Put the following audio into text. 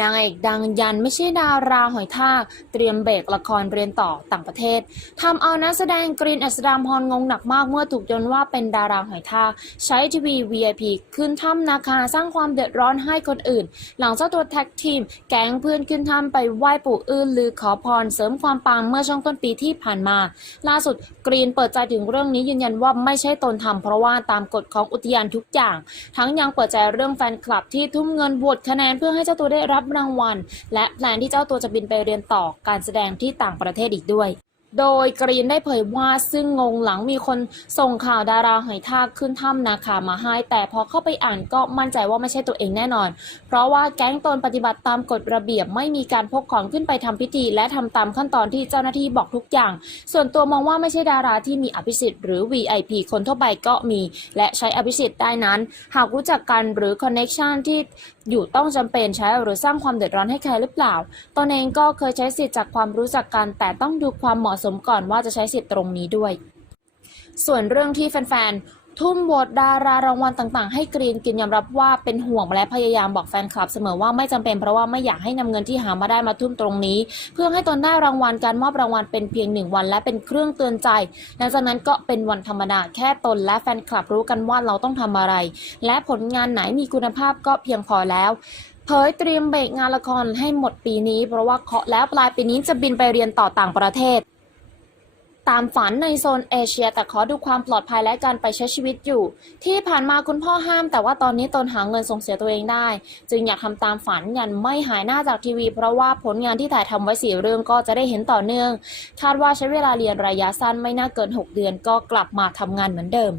นางเอกดังยันไม่ใช่ดาราหอยทาก เตรียมเบรกละครเรียนต่อต่างประเทศทำเอานักแสดงกรีนอัศดามพรงงหนักมากเมื่อถูกยนว่าเป็นดาราหอยทาก ใช้ทีวี VIP ขึ้นถ้ำนาคาสร้างความเดือดร้อนให้คนอื่น หลังเจ้าตัวแท็กทีม แก๊งเพื่อนขึ้นถ้ำไปไหว้ปู่อื้นลือขอพรเสริมความปังเมื่อช่วงต้นปีที่ผ่านมา ล่าสุดกรีนเปิดใจถึงเรื่องนี้ยืนยันว่าไม่ใช่ตนทำเพราะว่าตามกฎของอุทยานทุกอย่าง ทั้งยังเปิดใจเรื่องแฟนคลับที่ทุ่มเงินบวชคะแนนเพื่อให้เจ้าตัวได้รับรางวัล และแพลนที่เจ้าตัวจะบินไปเรียนต่อการแสดงที่ต่างประเทศอีกด้วย โดยกรีนได้เผยว่าซึ่งงงหลังมีคนส่งข่าวดาราหอยทากขึ้นถ้ำนาคามาให้ แต่พอเข้าไปอ่านก็มั่นใจว่าไม่ใช่ตัวเองแน่นอน เพราะว่าแก๊งตนปฏิบัติตามกฎระเบียบไม่มีการพกของขึ้นไปทำพิธี และทำตามขั้นตอนที่เจ้าหน้าที่บอกทุกอย่าง ส่วนตัวมองว่าไม่ใช่ดาราที่มีอภิสิทธิ์หรือ VIP คนทั่วไปก็มี และใช้อภิสิทธิ์ได้นั้น หากรู้จักกันหรือคอนเน็ชันที่อยู่ต้องจำเป็นใช้หรือสร้างความเดือดร้อนให้ใครหรือเปล่าตนเองก็เคยใช้สิทธิ์จากความรู้จักกันแต่ต้องดูความเหมาะสมสมก่อนว่าจะใช้สิทธิ์ตรงนี้ด้วย ส่วนเรื่องที่แฟนๆ ทุ่มโหวตดารารางวัลต่างๆ ให้กรีนกินยอมรับว่าเป็นห่วงและพยายามบอกแฟนคลับเสมอว่าไม่จำเป็นเพราะว่าไม่อยากให้นำเงินที่หามาได้มาทุ่มตรงนี้ เพื่อให้ตนได้รางวัลการมอบรางวัลเป็นเพียงหนึ่งวันและเป็นเครื่องเตือนใจหลังจากนั้นก็เป็นวันธรรมดาแค่ตนและแฟนคลับรู้กันว่าเราต้องทำอะไร และผลงานไหนมีคุณภาพก็เพียงพอแล้วเผยเตรียมเบรกงานละครให้หมดปีนี้ เพราะว่าเคาะแล้วปลายปีนี้จะบินไปเรียนต่อต่างประเทศ ตามฝันในโซนเอเชีย แต่ขอดูความปลอดภัยและการไปใช้ชีวิตอยู่ ที่ผ่านมาคุณพ่อห้าม แต่ว่าตอนนี้ตนหาเงินส่งเสียตัวเองได้ จึงอยากทำตามฝันยันไม่หายหน้าจากทีวี เพราะว่าผลงานที่ถ่ายทำไว้สี่เรื่องก็จะได้เห็นต่อเนื่อง คาดว่าใช้เวลาเรียนระยะสั้นไม่น่าเกิน 6 เดือนก็กลับมาทำงานเหมือนเดิม